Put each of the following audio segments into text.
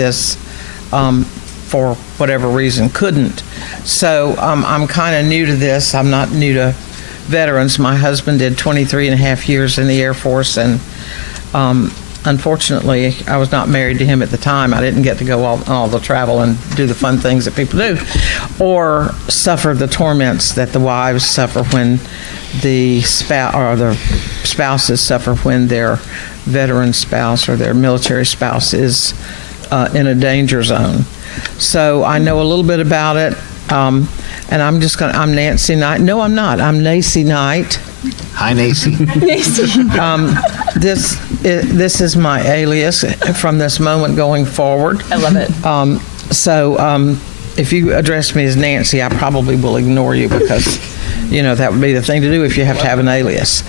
this for whatever reason couldn't. So I'm kind of new to this. I'm not new to veterans. My husband did 23 and a half years in the Air Force, and unfortunately, I was not married to him at the time. I didn't get to go all the travel and do the fun things that people do, or suffer the torments that the wives suffer when the spouses suffer when their veteran spouse or their military spouse is in a danger zone. So I know a little bit about it, and I'm Nancy Knight. No, I'm not. I'm Nacy Knight. Hi, Nacy. This is my alias from this moment going forward. I love it. If you address me as Nancy, I probably will ignore you because, that would be the thing to do if you have to have an alias.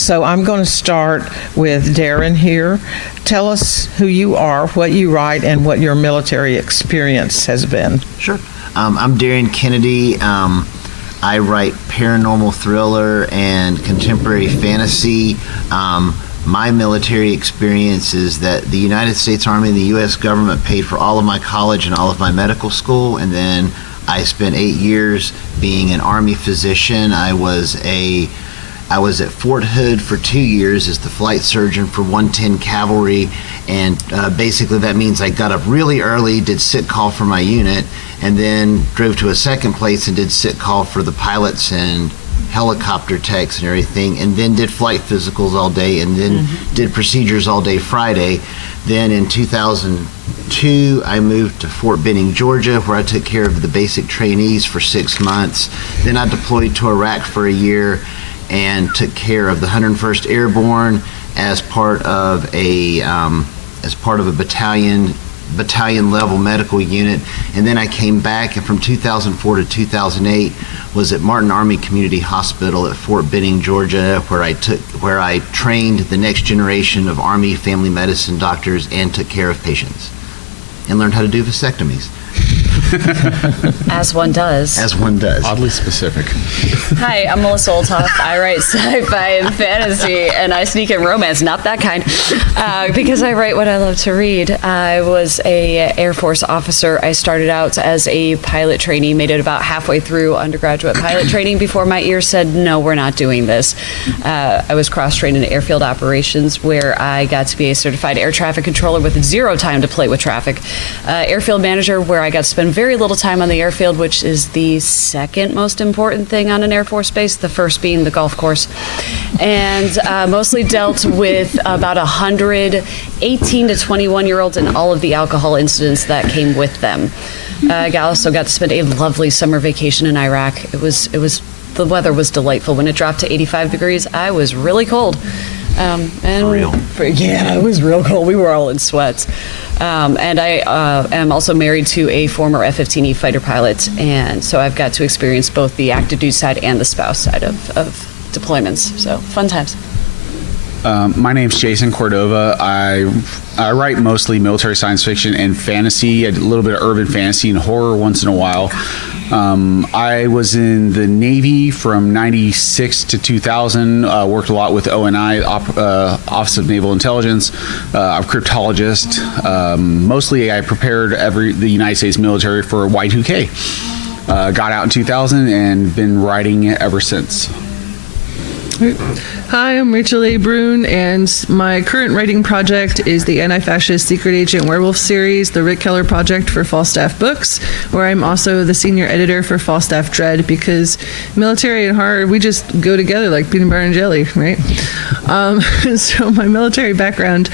So I'm going to start with Darren here. Tell us who you are, what you write, and what your military experience has been. Sure. I'm Darren Kennedy. I write paranormal thriller and contemporary fantasy. My military experience is that the United States Army and the U.S. government paid for all of my college and all of my medical school, and then I spent 8 years being an Army physician. I was at Fort Hood for 2 years as the flight surgeon for 110 Cavalry, and basically that means I got up really early, did sit call for my unit, and then drove to a second place and did sit call for the pilots and helicopter techs and everything, and then did flight physicals all day, and then did procedures all day Friday. Then in 2002, I moved to Fort Benning, Georgia, where I took care of the basic trainees for 6 months. Then I deployed to Iraq for a year and took care of the 101st Airborne as part of a battalion level medical unit. And then I came back, and from 2004 to 2008 was at Martin Army Community Hospital at Fort Benning, Georgia, where I trained the next generation of Army family medicine doctors and took care of patients and learned how to do vasectomies. As one does. As one does. Oddly specific. Hi, I'm Melissa Olthoff. I write sci-fi and fantasy, and I sneak in romance, not that kind, because I write what I love to read. I was a Air Force officer. I started out as a pilot trainee, made it about halfway through undergraduate pilot training before my ear said, no, we're not doing this. I was cross-trained in airfield operations, where I got to be a certified air traffic controller with zero time to play with traffic. Airfield manager, where I got to spend very little time on the airfield, which is the second most important thing on an Air Force base, the first being the golf course. And mostly dealt with about 100 18 to 21-year-olds and all of the alcohol incidents that came with them. I also got to spend a lovely summer vacation in Iraq. The weather was delightful. When it dropped to 85 degrees, I was really cold. For real? Yeah, it was real cold. We were all in sweats. And I am also married to a former F-15E fighter pilot, and so I've got to experience both the active duty side and the spouse side of deployments. So fun times. My name's Jason Cordova. I write mostly military science fiction and fantasy, a little bit of urban fantasy and horror once in a while. I was in the Navy from 96 to 2000, worked a lot with ONI, Office of Naval Intelligence. I'm a cryptologist. Mostly I prepared the United States military for Y2K. Got out in 2000 and been writing ever since. Hi, I'm Rachel A. Brune, and my current writing project is the Anti-Fascist Secret Agent Werewolf series, the Rick Keller Project for Falstaff Books, where I'm also the senior editor for Falstaff Dread, because military and horror, we just go together like peanut butter and jelly, right? So my military background,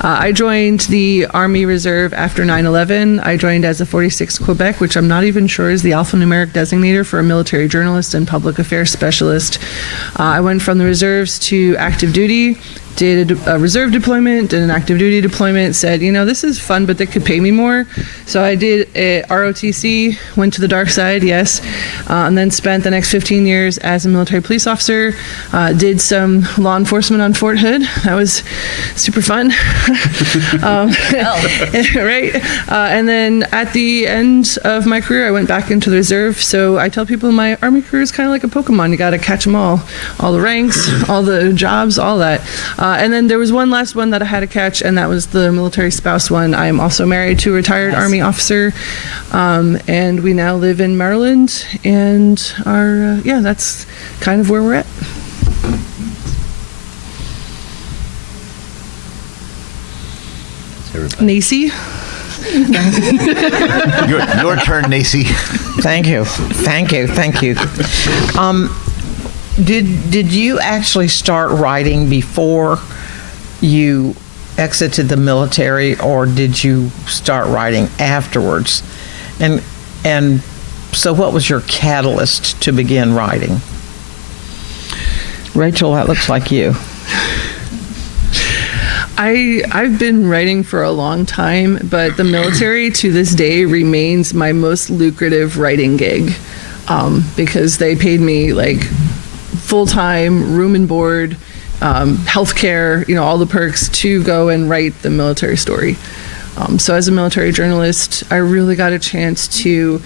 I joined the Army Reserve after 9/11. I joined as a 46th Quebec, which I'm not even sure is the alphanumeric designator for a military journalist and public affairs specialist. I went from the reserves to active duty, did a reserve deployment, did an active duty deployment, said, this is fun, but they could pay me more. So I did a ROTC, went to the dark side, yes, and then spent the next 15 years as a military police officer, did some law enforcement on Fort Hood. That was super fun. Right? And then at the end of my career, I went back into the reserve. So I tell people my Army career is kind of like a Pokemon. You got to catch them all the ranks, all the jobs, all that. And then there was one last one that I had to catch, and that was the military spouse one. I am also married to a retired Army officer, and we now live in Maryland, and are, that's kind of where we're at. Nacy? Your turn, Nacy. Thank you. Did you actually start writing before you exited the military, or did you start writing afterwards? And so what was your catalyst to begin writing? Rachel, that looks like you. I've been writing for a long time, but the military to this day remains my most lucrative writing gig, because they paid me like full-time, room and board, healthcare, all the perks to go and write the military story. So as a military journalist, I really got a chance to,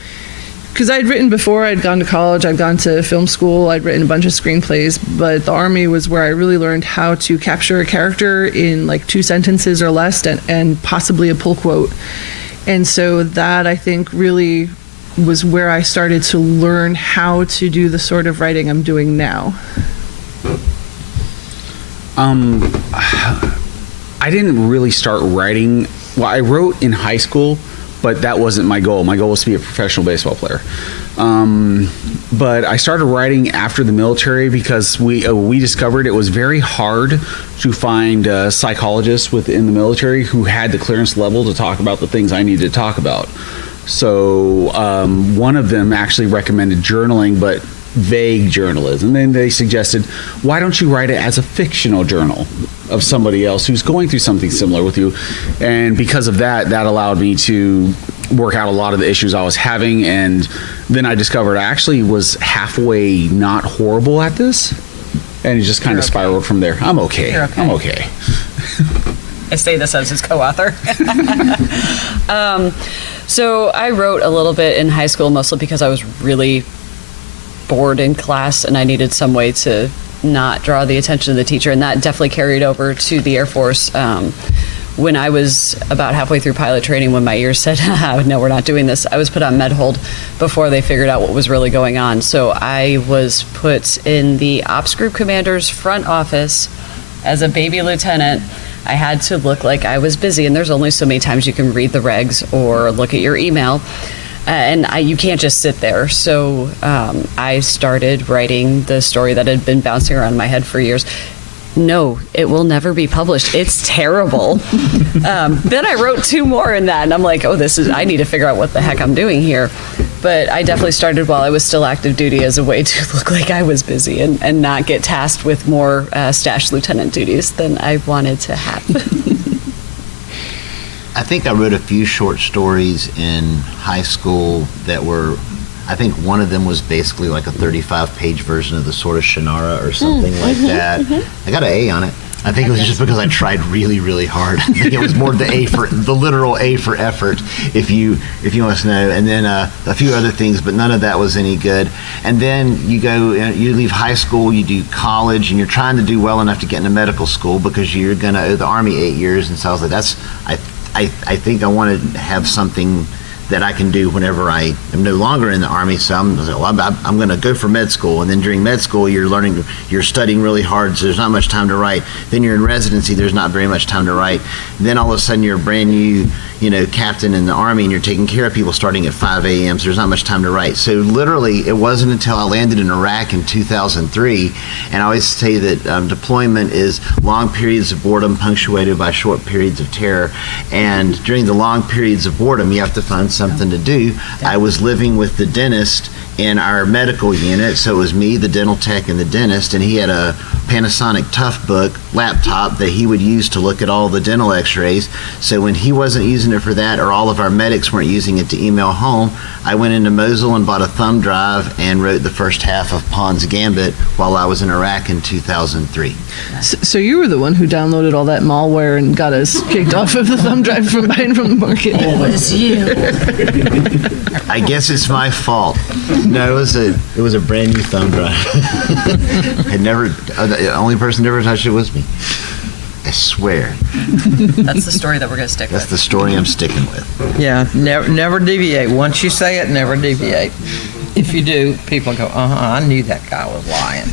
because I'd written before, I'd gone to college, I'd gone to film school, I'd written a bunch of screenplays, but the Army was where I really learned how to capture a character in like 2 sentences or less, and possibly a pull quote. And so that, I think, really was where I started to learn how to do the sort of writing I'm doing now. I didn't really start writing. Well, I wrote in high school, but that wasn't my goal. My goal was to be a professional baseball player. But I started writing after the military because we discovered it was very hard to find psychologists within the military who had the clearance level to talk about the things I needed to talk about. So one of them actually recommended journaling, but vague journalism. And they suggested, why don't you write it as a fictional journal of somebody else who's going through something similar with you? And because of that allowed me to work out a lot of the issues I was having. And then I discovered I actually was halfway not horrible at this. And it just kind of spiraled from there. I'm okay. I'm okay. I say this as his co-author. So I wrote a little bit in high school, mostly because I was really bored in class and I needed some way to not draw the attention of the teacher, and that definitely carried over to the Air Force. When I was about halfway through pilot training, when my ears said, no, we're not doing this, I was put on med hold before they figured out what was really going on. So I was put in the ops group commander's front office as a baby lieutenant. I had to look like I was busy, and there's only so many times you can read the regs or look at your email. You can't just sit there. So I started writing the story that had been bouncing around in my head for years. No, it will never be published. It's terrible. Then I wrote 2 more in that, and I'm like, I need to figure out what the heck I'm doing here. But I definitely started while I was still active duty as a way to look like I was busy and not get tasked with more stash lieutenant duties than I wanted to have. I think I wrote a few short stories in high school that were, I think one of them was basically like a 35-page version of the Sword of Shannara or something like that. I got an A on it. I think it was just because I tried really, really hard. I think it was more the literal A for effort, if you want to know. And then a few other things, but none of that was any good. And then you leave high school, you do college, and you're trying to do well enough to get into medical school because you're going to owe the Army 8 years. And so I was like, I think I want to have something that I can do whenever I am no longer in the Army. So I'm going to go for med school. And then during med school, you're studying really hard, so there's not much time to write. Then you're in residency, there's not very much time to write. And then all of a sudden you're a brand new, captain in the Army, and you're taking care of people starting at 5 a.m., so there's not much time to write. So literally, it wasn't until I landed in Iraq in 2003, and I always say that deployment is long periods of boredom punctuated by short periods of terror. And during the long periods of boredom, you have to find something to do. I was living with the dentist in our medical unit, so it was me, the dental tech, and the dentist, and he had a Panasonic Toughbook laptop that he would use to look at all the dental x-rays. So when he wasn't using it for that, or all of our medics weren't using it to email home, I went into Mosul and bought a thumb drive and wrote the first half of Pawn's Gambit while I was in Iraq in 2003. So you were the one who downloaded all that malware and got us kicked off of the thumb drive from buying from the market. It was you. I guess it's my fault. No, it was a brand new thumb drive. The only person who ever touched it was me. I swear. That's the story that we're going to stick That's with. the story I'm sticking with. Yeah, never deviate. Once you say it, never deviate. If you do, people go, I knew that guy was lying.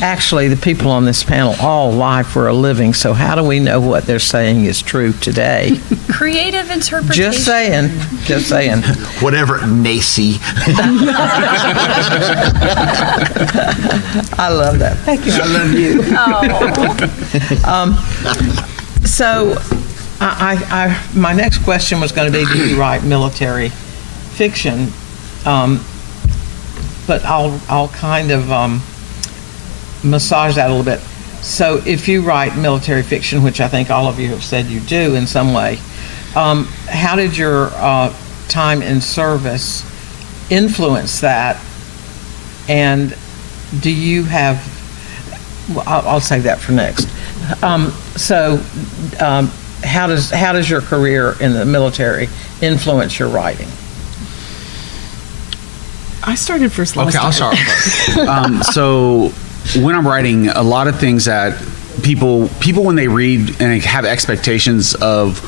Actually, the people on this panel all lie for a living, so how do we know what they're saying is true today? Creative interpretation. Just saying. Just saying. Whatever, Macy. I love that. Thank you. I love you. So, my next question was going to be, do you write military fiction? But I'll kind of massage that a little bit. So, if you write military fiction, which I think all of you have said you do in some way, how did your time in service influence that? And do you have? Well, I'll save that for next. How does your career in the military influence your writing? I started first last Okay, I'll time. start. So when I'm writing, a lot of things that people when they read and they have expectations of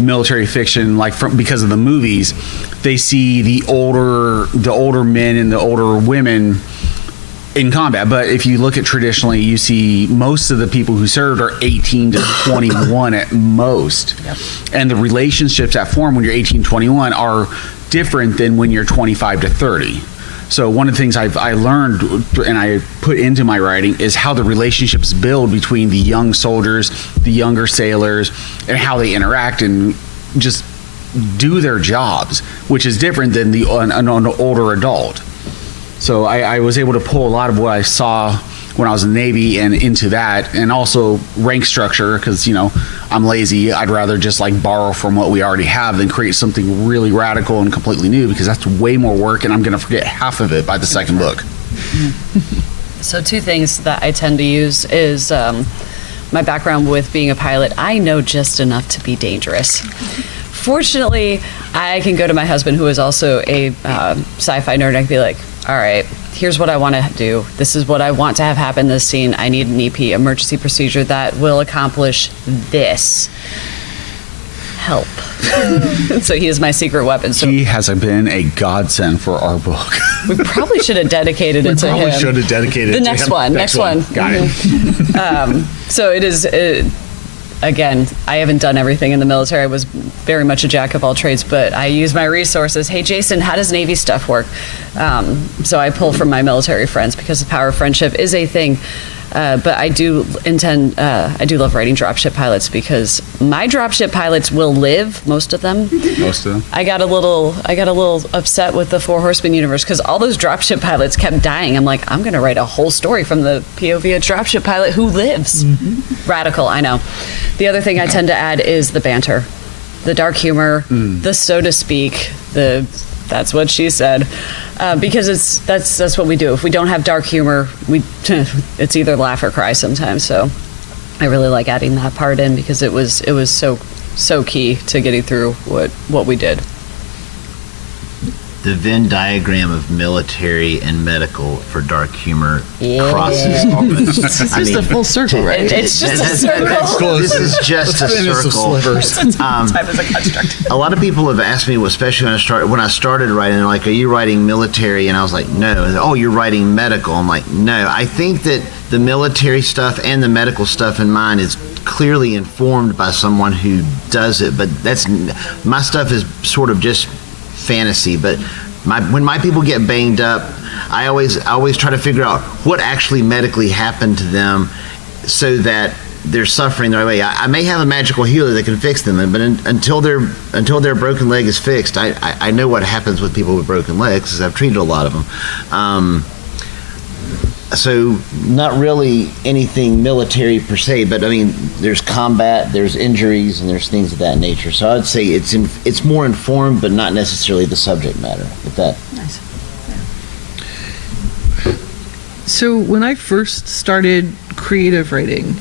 military fiction, like because of the movies, they see the older men and the older women in combat. But if you look at traditionally, you see most of the people who served are 18 to 21 at most. Yep. And the relationships that form when you're 18, 21 are different than when you're 25 to 30. So one of the things I learned and I put into my writing is how the relationships build between the young soldiers, the younger sailors, and how they interact and just do their jobs, which is different than an older adult. So I was able to pull a lot of what I saw when I was in the Navy and into that, and also rank structure, because I'm lazy. I'd rather just borrow from what we already have than create something really radical and completely new, because that's way more work and I'm going to forget half of it by the second book. So 2 things that I tend to use is my background with being a pilot. I know just enough to be dangerous. Fortunately, I can go to my husband, who is also a sci-fi nerd, and I can be like, all right, here's what I want to do. This is what I want to have happen in this scene. I need an EP, emergency procedure, that will accomplish this. Help. So he is my secret weapon. So He has been a godsend for our book. we probably should have dedicated it to him. Probably should have dedicated The it to next him. one. Next one. Got it. So it is, again, I haven't done everything in the military. I was very much a jack of all trades, but I use my resources. Hey, Jason, how does Navy stuff work? So I pull from my military friends, because the power of friendship is a thing. But I do love writing dropship pilots, because my dropship pilots will live, most of them. Most of them. I got a little upset with the Four Horsemen universe, because all those dropship pilots kept dying. I'm like, I'm going to write a whole story from the POV of dropship pilot who lives. Mm-hmm. Radical, I know. The other thing I tend to add is the banter, the dark humor, the so to speak, that's what she said. Because that's what we do. If we don't have dark humor, it's either laugh or cry sometimes. So I really like adding that part in, because it was so key to getting through what we did. The Venn diagram of military and medical for dark humor crosses almost. It's just a full circle, right? It's just a circle. This is just a circle. Type as a construct. A lot of people have asked me, especially when I started writing, they're like, "Are you writing military?" And I was like, "No." And, "Oh, you're writing medical." I'm like, "No." I think that the military stuff and the medical stuff in mine is clearly informed by someone who does it, but my stuff is sort of just fantasy. But when my people get banged up, I always try to figure out what actually medically happened to them, so that they're suffering the right way. I may have a magical healer that can fix them, but until their broken leg is fixed, I know what happens with people with broken legs, because I've treated a lot of them. So not really anything military per se, but I mean, there's combat, there's injuries, and there's things of that nature. So I'd say it's more informed, but not necessarily the subject matter. With that, Nice. So when I first started creative writing,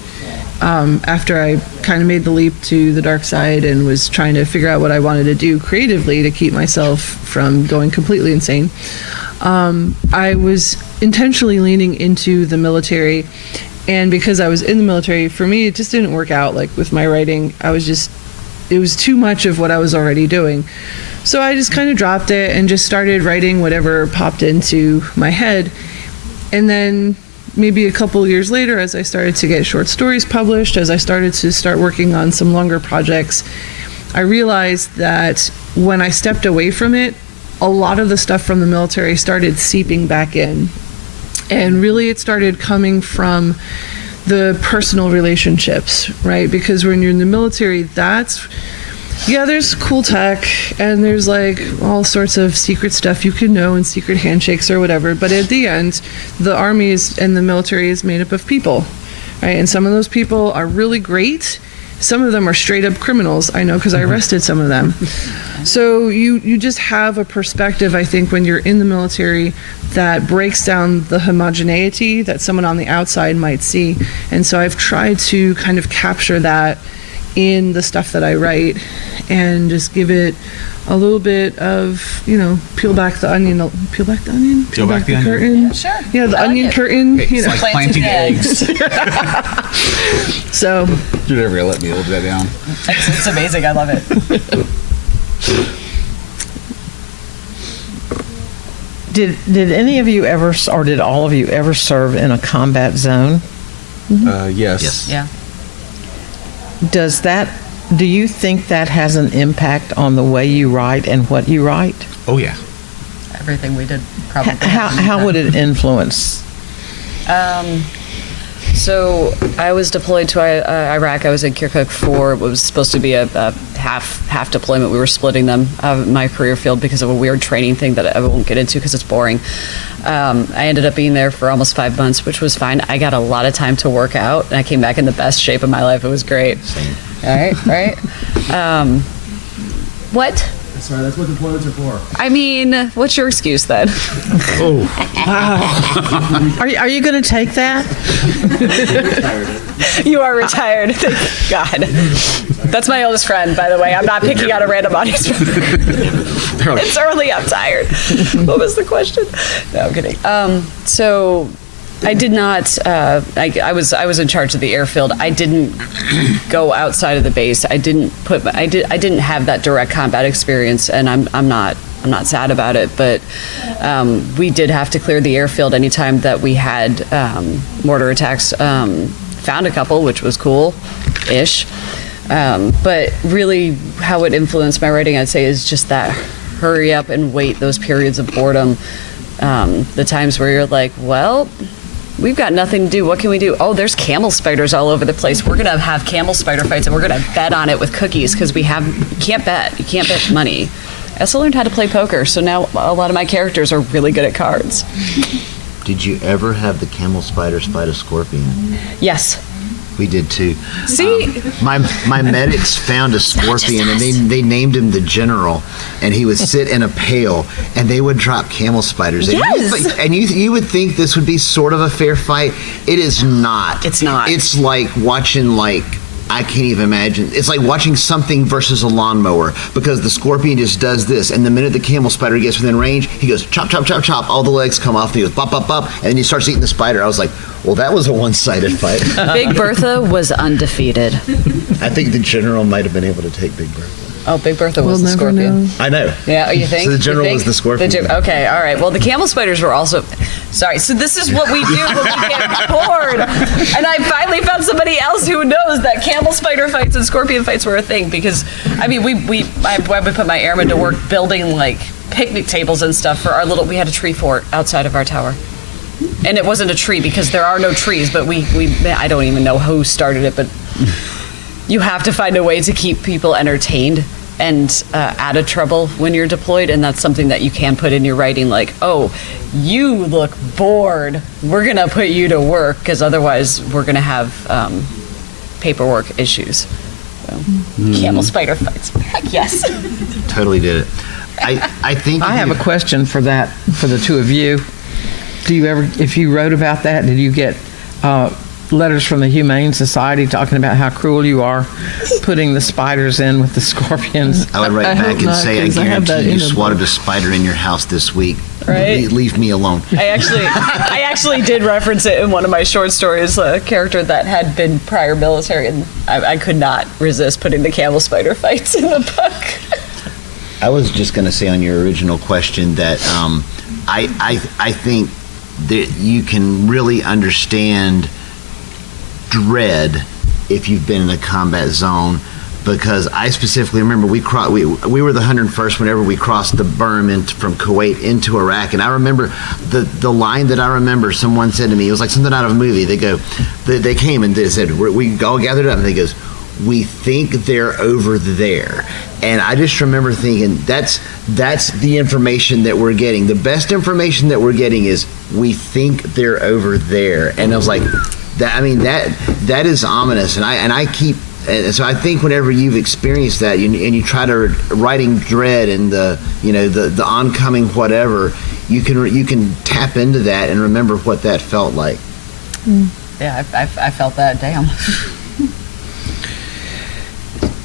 after I kind of made the leap to the dark side and was trying to figure out what I wanted to do creatively to keep myself from going completely insane, I was intentionally leaning into the military And because I was in the military, for me, it just didn't work out. Like with my writing, it was too much of what I was already doing. So I just kind of dropped it and just started writing whatever popped into my head. And then maybe a couple years later, as I started to get short stories published, as I started to start working on some longer projects, I realized that when I stepped away from it, a lot of the stuff from the military started seeping back in. And really it started coming from the personal relationships, right? Because when you're in the military, there's cool tech and there's like all sorts of secret stuff you can know and secret handshakes or whatever. But at the end, the army and the military is made up of people, right? And some of those people are really great. Some of them are straight up criminals. I know because I arrested some of them. So you just have a perspective, I think, when you're in the military that breaks down the homogeneity that someone on the outside might see. And so I've tried to kind of capture that in the stuff that I write and just give it a little bit of, peel back the onion? Peel back the curtain? Yeah, sure. Yeah, the onion curtain. It's like planting eggs. So. Do whatever, let me hold that down. It's amazing. I love it. Did any of you ever, or did all of you ever serve in a combat zone? Yes. Yeah. Do you think that has an impact on the way you write and what you write? Oh, yeah. Everything we did probably. How would it influence? So I was deployed to Iraq. I was in Kirkuk for what was supposed to be a half deployment. We were splitting them my career field because of a weird training thing that I won't get into because it's boring. I ended up being there for almost 5 months, which was fine. I got a lot of time to work out, and I came back in the best shape of my life. It was great. Same. All right. What? Sorry, that's what deployments are for. I mean, what's your excuse then? Are you going to take that? You are retired. Thank God. That's my oldest friend, by the way. I'm not picking out a random audience member. It's early. I'm tired. What was the question? No, I'm kidding. So I did not. I was in charge of the airfield. I didn't go outside of the base. I didn't have that direct combat experience, and I'm not sad about it. But we did have to clear the airfield anytime that we had mortar attacks. Found a couple, which was cool-ish. But really, how it influenced my writing, I'd say, is just that hurry up and wait. Those periods of boredom, the times where you're like, well, we've got nothing to do. What can we do? Oh, there's camel spiders all over the place. We're gonna have camel spider fights, and we're gonna bet on it with cookies because you can't bet. You can't bet money. I also learned how to play poker, so now a lot of my characters are really good at cards. Did you ever have the camel spider fight a scorpion? Yes. We did too. See? My medics found a scorpion and they named him the General, and he would sit in a pail and they would drop camel spiders. Yes. And you would think this would be sort of a fair fight. It is not. It's not. It's like watching I can't even imagine. It's like watching something versus a lawnmower, because the scorpion just does this, and the minute the camel spider gets within range, he goes chop, chop, chop, chop. All the legs come off, and he goes bop, bop, bop, and then he starts eating the spider. I was like, well, that was a one-sided fight. Big Bertha was undefeated. I think the General might have been able to take Big Bertha. Oh, Big Bertha was the We'll never scorpion. know. I know. Yeah, you think? So the You General think? was the scorpion. Okay, all right. Well, the camel spiders were also. Sorry. So this is what we do when we get bored. And I finally found somebody else who knows that camel spider fights and scorpion fights were a thing, because I mean, I would put my airmen to work building like picnic tables and stuff for our little. We had a tree fort outside of our tower. And it wasn't a tree because there are no trees, but I don't even know who started it, but you have to find a way to keep people entertained and out of trouble when you're deployed, and that's something that you can put in your writing, like, oh, you look bored, we're gonna put you to work, because otherwise we're gonna have paperwork issues. So, camel spider fights. Heck yes. Totally did it. I think I have a question for the two of you. Do you ever, if you wrote about that, did you get letters from the Humane Society talking about how cruel you are putting the spiders in with the scorpions. I would write I back hope and not, say, I 'cause I have that guarantee you in a swatted a spider in your house this week. Right? Leave me alone. I actually did reference it in one of my short stories, a character that had been prior military, and I could not resist putting the camel spider fights in the book. I was just going to say on your original question that I think that you can really understand dread if you've been in a combat zone, because I specifically remember we were the 101st whenever we crossed the berm from Kuwait into Iraq, and I remember the line that I remember someone said to me, it was like something out of a movie. They came and they said, we all gathered up, and they goes, "We think they're over there." And I just remember thinking, that's the information that we're getting. The best information that we're getting is, we think they're over there. And I was like, that is ominous. And so I think whenever you've experienced that, and you try to writing dread and the oncoming whatever, you can tap into that and remember what that felt like. Yeah, I felt that. Damn.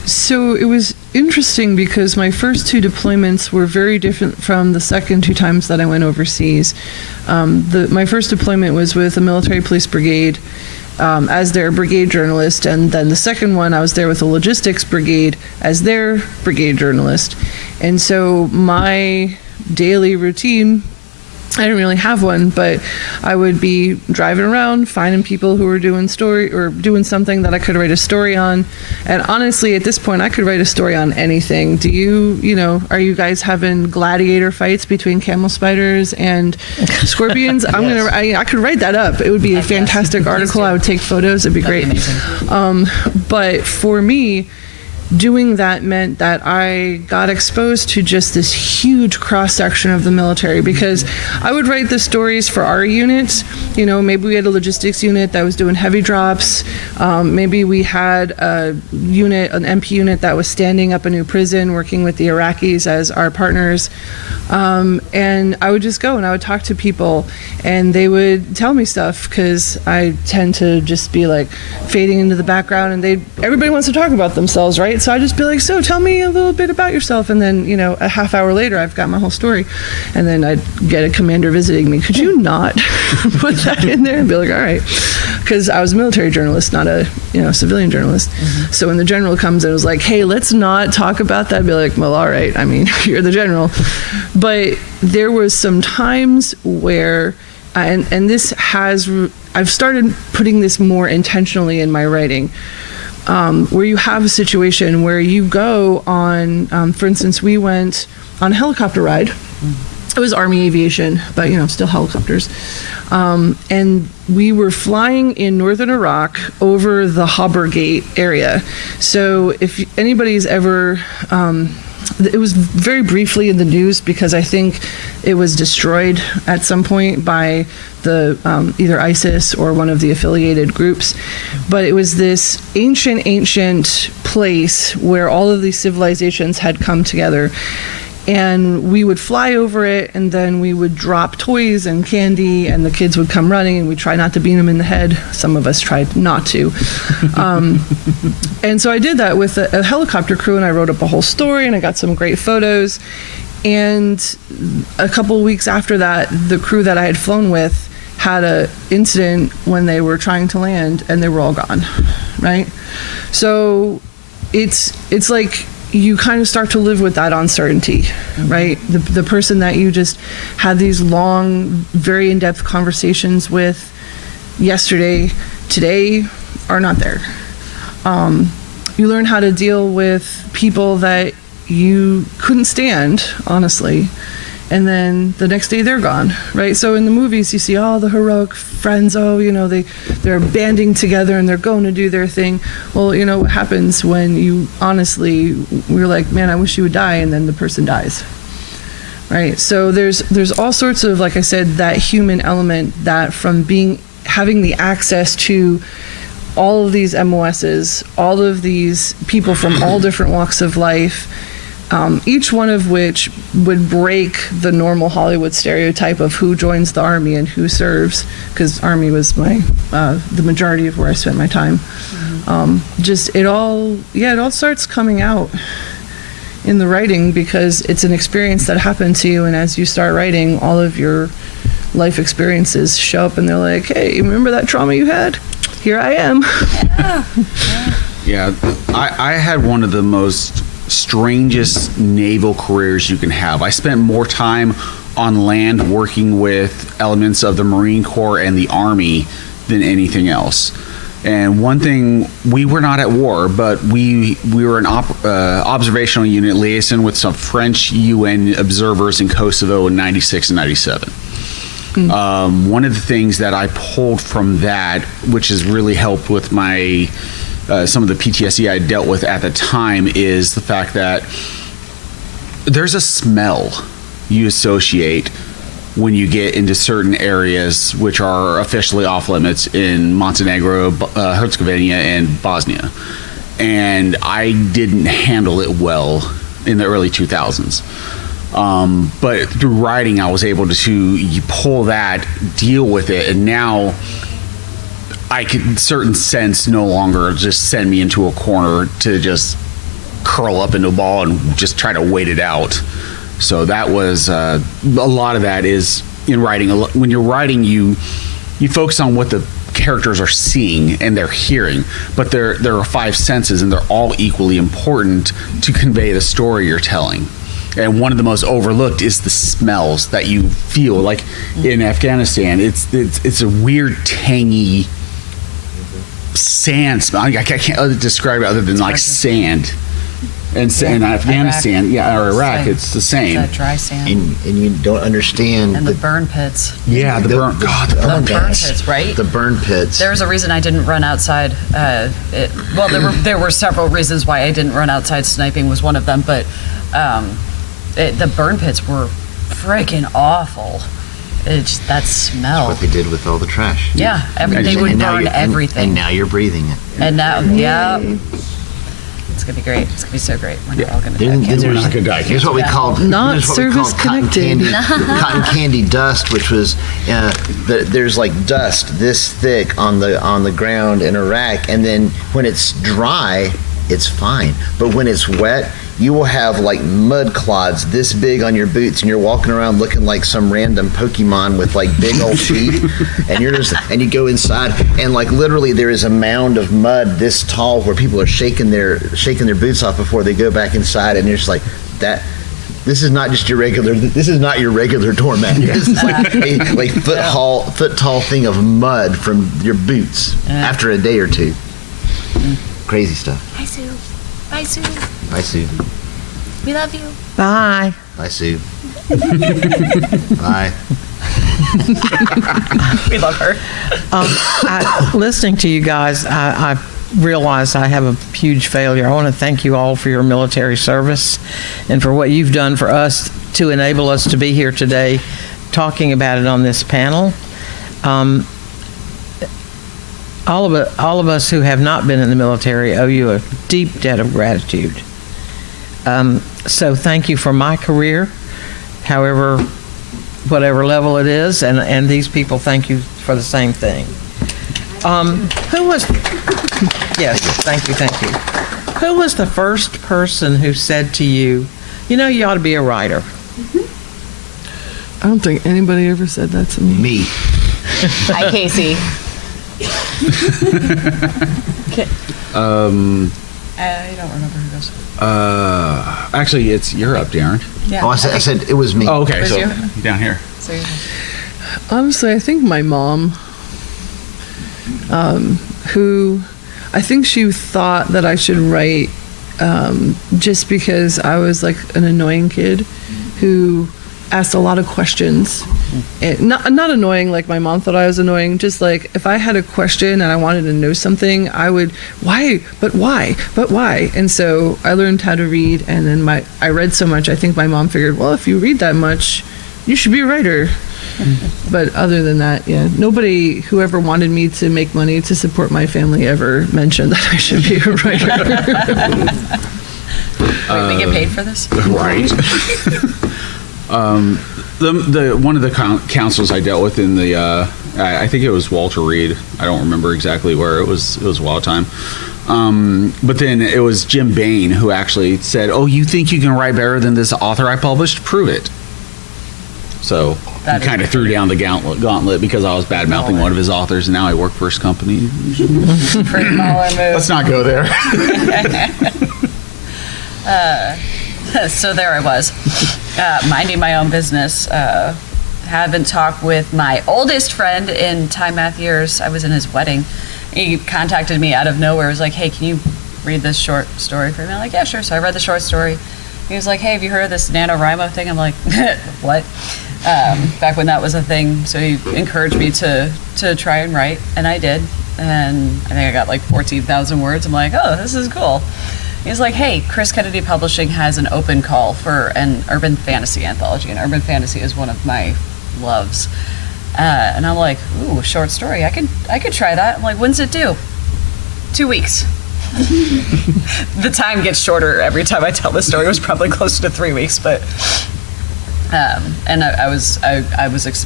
So it was interesting because my first 2 deployments were very different from the second 2 times that I went overseas. My first deployment was with a military police brigade as their brigade journalist, and then the second one I was there with a logistics brigade as their brigade journalist. And so my daily routine, I didn't really have one, but I would be driving around, finding people who were doing something that I could write a story on. And honestly, at this point, I could write a story on anything. Are you guys having gladiator fights between camel spiders and scorpions? I could write that up. It would be a fantastic article. I would take photos. It'd be great. But for me, doing that meant that I got exposed to just this huge cross-section of the military, because I would write the stories for our units. Maybe we had a logistics unit that was doing heavy drops. Maybe we had an MP unit that was standing up a new prison, working with the Iraqis as our partners. And I would just go and I would talk to people, and they would tell me stuff, because I tend to just be like fading into the background, and everybody wants to talk about themselves, right? So I just be like, so tell me a little bit about yourself, and then a half hour later I've got my whole story, and then I'd get a commander visiting me. Could you not put that in there? And be like, all right, because I was a military journalist, not a civilian journalist. Mm-hmm. So when the general comes and was like, hey, let's not talk about that, I'd be like, well, all right, I mean, you're the general. But there was some times where, and I've started putting this more intentionally in my writing, where you have a situation where you go on, for instance, we went on a helicopter ride. It was Army aviation, but still helicopters. And we were flying in northern Iraq over the Habur Gate area. So if anybody's ever, it was very briefly in the news because I think it was destroyed at some point by the either ISIS or one of the affiliated groups. But it was this ancient place where all of these civilizations had come together. And we would fly over it, and then we would drop toys and candy, and the kids would come running, and we try not to beat them in the head. Some of us tried not to. And so I did that with a helicopter crew, and I wrote up a whole story, and I got some great photos. And a couple weeks after that, the crew that I had flown with had an incident when they were trying to land, and they were all gone, right? So it's like, you kind of start to live with that uncertainty, right? The person that you just had these long, very in-depth conversations with yesterday, today, are not there. You learn how to deal with people that you couldn't stand, honestly, and then the next day they're gone, right? So in the movies, you see all the heroic friends, they're banding together and they're going to do their thing. Well, what happens when we're like, man, I wish you would die, and then the person dies, right? So there's all sorts of, like I said, that human element that from having the access to all of these MOSs, all of these people from all different walks of life, each one of which would break the normal Hollywood stereotype of who joins the Army and who serves, because Army was the majority of where I spent my time. It all starts coming out in the writing because it's an experience that happened to you, and as you start writing, all of your life experiences show up, and they're like, hey, remember that trauma you had? Here I am. Yeah, I had one of the most strangest naval careers you can have. I spent more time on land working with elements of the Marine Corps and the Army than anything else. And one thing, we were not at war, but we were an observational unit liaison with some French UN observers in Kosovo in 96 and 97. One of the things that I pulled from that, which has really helped with my some of the PTSD I dealt with at the time, is the fact that there's a smell you associate when you get into certain areas which are officially off limits in Montenegro, Herzegovina, and Bosnia. And I didn't handle it well in the early 2000s. But through writing, I was able to pull that, deal with it, and now I can, certain sense, no longer just send me into a corner to just curl up into a ball and just try to wait it out. So that was a lot of that is in writing. When you're writing, you focus on what the characters are seeing and they're hearing, but there are five senses, and they're all equally important to convey the story you're telling. And one of the most overlooked is the smells that you feel. Like in Afghanistan, it's a weird, tangy sand smell. I can't describe it other than like sand. And in Afghanistan, or Iraq, it's the same. That dry sand. And you don't understand. And the burn pits. Yeah, the burn Pits, right? The burn pits. There's a reason I didn't run outside. There were several reasons why I didn't run outside. Sniping was one of them, but the burn pits were freaking awful. It's that smell. That's what they did with all the trash. Yeah, they would burn everything. And now you're breathing it. And now, it's gonna be great. It's gonna be so great. We're not all gonna die. Here's what we called Not service connected. Cotton candy dust, which was there's like dust this thick on the ground in Iraq, and then when it's dry, it's fine. But when it's wet, you will have like mud clods this big on your boots, and you're walking around looking like some random Pokemon with like big old feet, and and you go inside, and like literally there is a mound of mud this tall where people are shaking their boots off before they go back inside, and you're just like that. This is not just your regular. This is not your regular doormat. This is like a foot tall thing of mud from your boots after a day or two. Crazy stuff. Bye, Sue. Bye, Sue. Bye, Sue. We love you. Bye. Bye, Sue. Bye. We love her. Listening to you guys, I realize I have a huge failure. I want to thank you all for your military service and for what you've done for us to enable us to be here today talking about it on this panel. All of us who have not been in the military owe you a deep debt of gratitude. So thank you for my career, whatever level it is, and these people thank you for the same thing. Yes, thank you. Who was the first person who said to you, you ought to be a writer? I don't think anybody ever said that to me. Me. Hi, Casey. I don't remember who goes. Actually, you're up, Darren. Yeah. Oh, I said it was me. Oh, okay. Was So you? down here. So you're- Honestly, I think my mom, who I think she thought that I should write just because I was like an annoying kid who asked a lot of questions. Not annoying like my mom thought I was annoying, just like if I had a question and I wanted to know something, I would, why? And so I learned how to read, and then I read so much, I think my mom figured, well, if you read that much, you should be a writer. But other than that, nobody who ever wanted me to make money to support my family ever mentioned that I should be a writer. Wait, we get paid for this? Right. The one of the councils I dealt with in the I think it was Walter Reed. I don't remember exactly where it was. It was a while time. But then it was Jim Bain who actually said, "Oh, you think you can write better than this author I published? Prove it." So That he kind of threw down the gauntlet because I was bad mouthing one of his authors, and now I work for his company. Pretty baller move. Let's not go there. So there I was, minding my own business. Haven't talked with my oldest friend in time math years. I was in his wedding. He contacted me out of nowhere. He was like, "Hey, can you read this short story for me?" I'm like, "Yeah, sure." So I read the short story. He was like, "Hey, have you heard of this NaNoWriMo thing?" I'm like, "What?" Back when that was a thing. So he encouraged me to try and write, and I did. And I think I got like 14,000 words. I'm like, "Oh, this is cool." He's like, "Hey, Chris Kennedy Publishing has an open call for an urban fantasy anthology, and urban fantasy is one of my loves." And I'm like, "Ooh, short story. I could try that." I'm like, "When's it due?" 2 weeks. The time gets shorter every time I tell the story. It was probably closer to 3 weeks, but and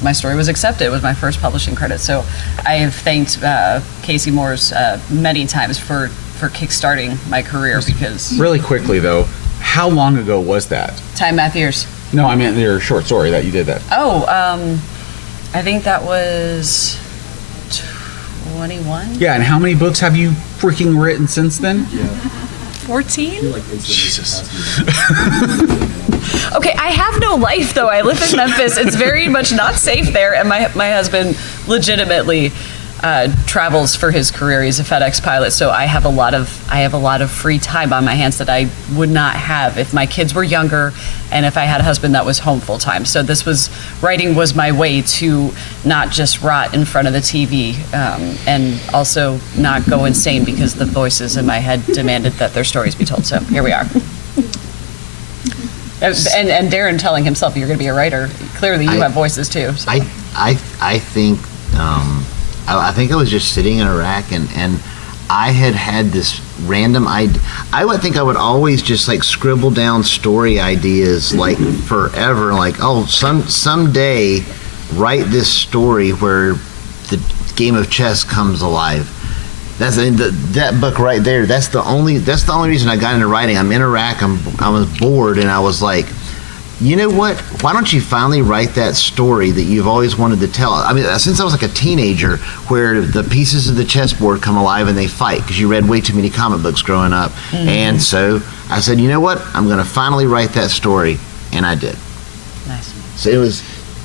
my story was accepted. It was my first publishing credit. So I have thanked Casey Moores many times for kickstarting my career because. Really quickly though, how long ago was that? Time math years. No, I meant your short story that you did that. Oh, I think that was 21. Yeah, and how many books have you freaking written since then? 14. Jesus. Okay, I have no life though. I live in Memphis. It's very much not safe there, and my husband legitimately travels for his career. He's a FedEx pilot, so I have a lot of free time on my hands that I would not have if my kids were younger and if I had a husband that was home full time. So writing was my way to not just rot in front of the TV and also not go insane because the voices in my head demanded that their stories be told. So here we are. And Darren telling himself, "You're going to be a writer." Clearly, you have voices too. So. I think I think I was just sitting in Iraq and I had this random idea. I would think I would always just like scribble down story ideas like forever, like, oh, someday write this story where the game of chess comes alive. That's that book right there. That's the only reason I got into writing. I'm in Iraq. I was bored, and I was like, you know what? Why don't you finally write that story that you've always wanted to tell? I mean, since I was like a teenager, where the pieces of the chessboard come alive and they fight, because you read way too many comic books growing up. Mm-hmm. And so I said, you know what? I'm going to finally write that story, and I did. Nice. So it was.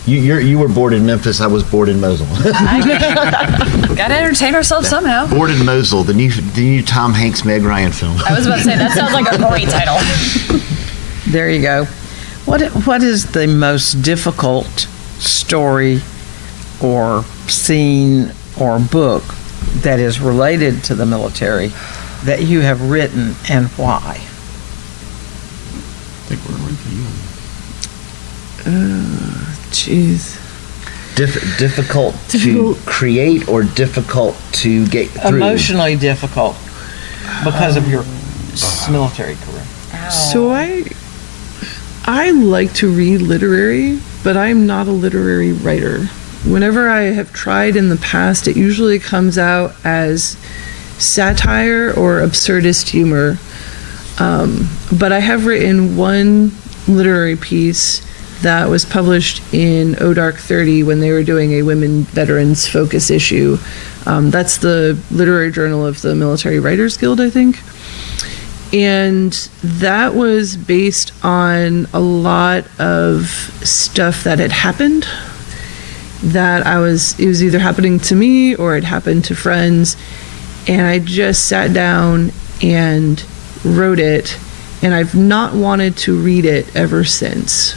You were bored in Memphis. I was bored in Mosul. Gotta entertain ourselves somehow. Bored in Mosul, the new Tom Hanks, Meg Ryan film. I was about to say that sounds like a great title. There you go. What is the most difficult story or scene or book that is related to the military that you have written, and why? I think we're right to you. Jeez. Difficult to create or difficult to get through? Emotionally difficult because of your military career. Ow. So I like to read literary, but I'm not a literary writer. Whenever I have tried in the past, it usually comes out as satire or absurdist humor. But I have written one literary piece that was published in ODark 30 when they were doing a women veterans focus issue. That's the literary journal of the Military Writers Guild, I think. And that was based on a lot of stuff that had happened it was either happening to me or it happened to friends. And I just sat down and wrote it, and I've not wanted to read it ever since.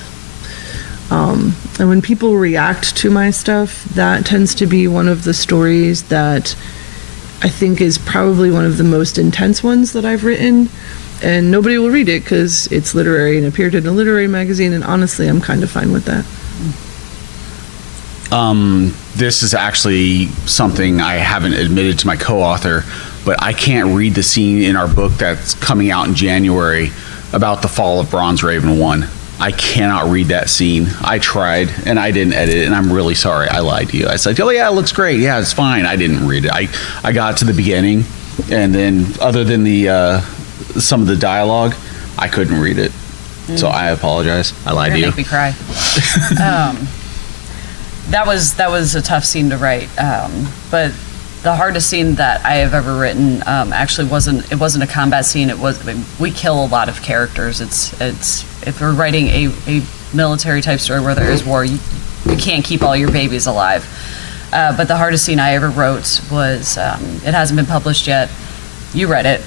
And when people react to my stuff, that tends to be one of the stories that I think is probably one of the most intense ones that I've written. And nobody will read it because it's literary and appeared in a literary magazine, and honestly, I'm kind of fine with that. This is actually something I haven't admitted to my co-author, but I can't read the scene in our book that's coming out in January about the fall of Bronze Raven 1. I cannot read that scene. I tried, and I didn't edit it, and I'm really sorry. I lied to you. I said, oh, yeah, it looks great. Yeah, it's fine. I didn't read it. I got to the beginning, and then other than the some of the dialogue, I couldn't read it. So I apologize. I lied to you. Make me cry. That was a tough scene to write, but the hardest scene that I have ever written actually wasn't a combat scene. We kill a lot of characters. It's if we're writing a military type story where there is war, you can't keep all your babies alive. But the hardest scene I ever wrote was it hasn't been published yet. You read it.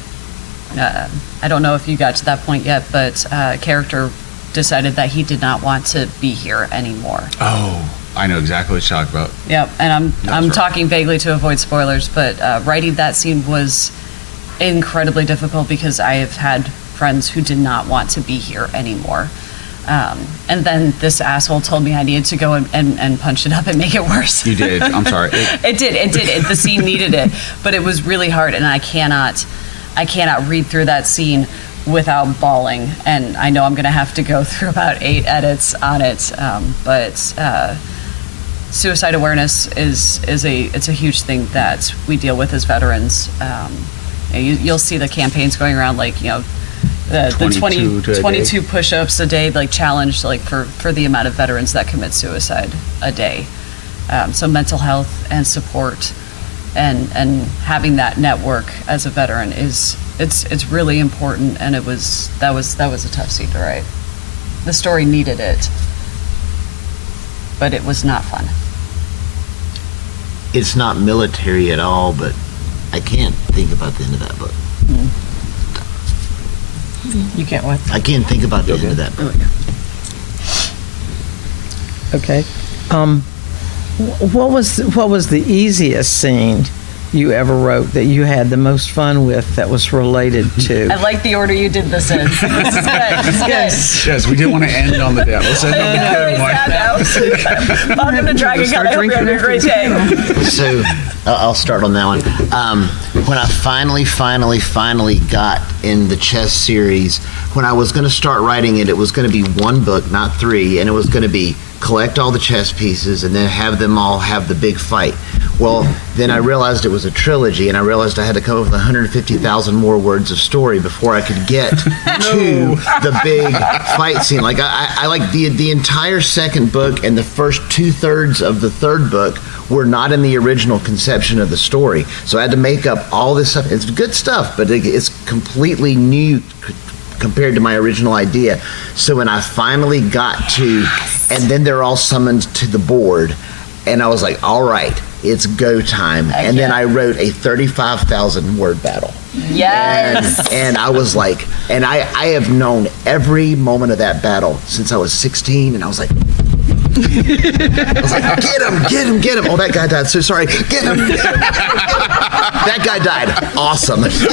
I don't know if you got to that point yet, but a character decided that he did not want to be here anymore. Oh, I know exactly what you're talking about. Yep, and I'm right. talking vaguely to avoid spoilers, but writing that scene was incredibly difficult because I have had friends who did not want to be here anymore. And then this asshole told me I needed to go and punch it up and make it worse. You did. I'm sorry. It did. The scene needed it, but it was really hard, and I cannot read through that scene without bawling. And I know I'm going to have to go through about 8 edits on it, but suicide awareness is a huge thing that we deal with as veterans. You'll see the campaigns going around, like, the 22 push-ups a day, like, challenged, like, for the amount of veterans that commit suicide a day. So mental health and support and having that network as a veteran it's really important, and that was a tough scene to write. The story needed it, but it was not fun. It's not military at all, but I can't think about the end of that book. You can't what? I can't think about the end of that book. Okay. What was the easiest scene you ever wrote that you had the most fun with that was related to? I like the order you did this in. This is good. This is good. Yes, we didn't want to end on the devil. So Welcome to Dragon Con. I hope you're having a great day. So I'll start on that one. When I finally got in the chess series, when I was going to start writing it, it was going to be 1 book, not 3, and it was going to be collect all the chess pieces and then have them all have the big fight. Well, then I realized it was a trilogy, and I realized I had to come up with 150,000 more words of story before I could get to the big fight scene. Like I like the entire second book and the first 2/3 of the third book were not in the original conception of the story. So I had to make up all this stuff. It's good stuff, but it's completely new compared to my original idea. So when I finally got to, and then they're all summoned to the board, and I was like, all right, it's go time. And then I wrote a 35,000 word battle. Yes. And I was like, and I have known every moment of that battle since I was 16, and I was like, get him. Oh, that guy died. So sorry. Get him. That guy died. Awesome. Get him.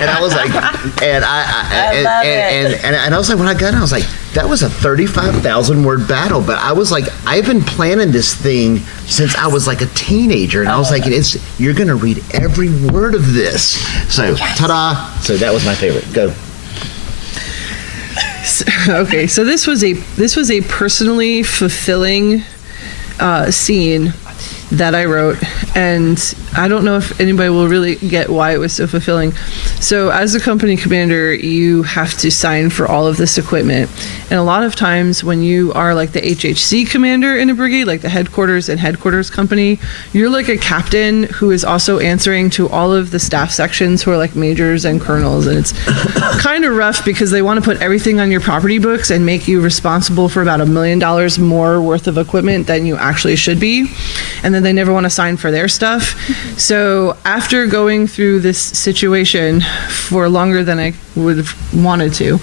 And I was like, and I was like, when I got in, I was like, that was a 35,000 word battle. But I was like, I've been planning this thing since I was like a teenager, and I was like, you're gonna read every word of this. So ta-da. So that was my favorite. Go. Okay, so this was a personally fulfilling scene that I wrote, and I don't know if anybody will really get why it was so fulfilling. So as a company commander, you have to sign for all of this equipment, and a lot of times when you are like the HHC commander in a brigade, like the headquarters and headquarters company, you're like a captain who is also answering to all of the staff sections who are like majors and colonels, and it's kind of rough because they want to put everything on your property books and make you responsible for about $1 million more worth of equipment than you actually should be, and then they never want to sign for their stuff. So after going through this situation for longer than I would have wanted to,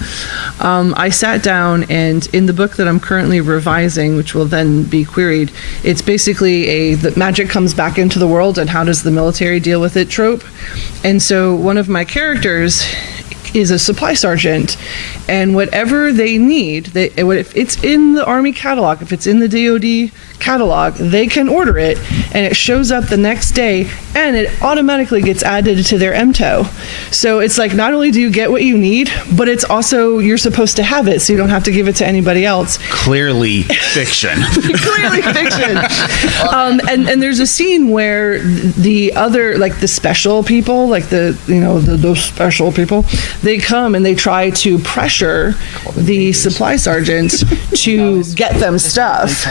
I sat down, and in the book that I'm currently revising, which will then be queried, it's basically the magic comes back into the world and how does the military deal with it trope. And so one of my characters is a supply sergeant, and whatever they need, if it's in the Army catalog, if it's in the DoD catalog, they can order it and it shows up the next day and it automatically gets added to their MTO. So it's like, not only do you get what you need, but it's also, you're supposed to have it so you don't have to give it to anybody else. Clearly fiction. Clearly fiction. And there's a scene where the other, like the special people, like those special people, they come and they try to pressure the supply sergeant to get them stuff.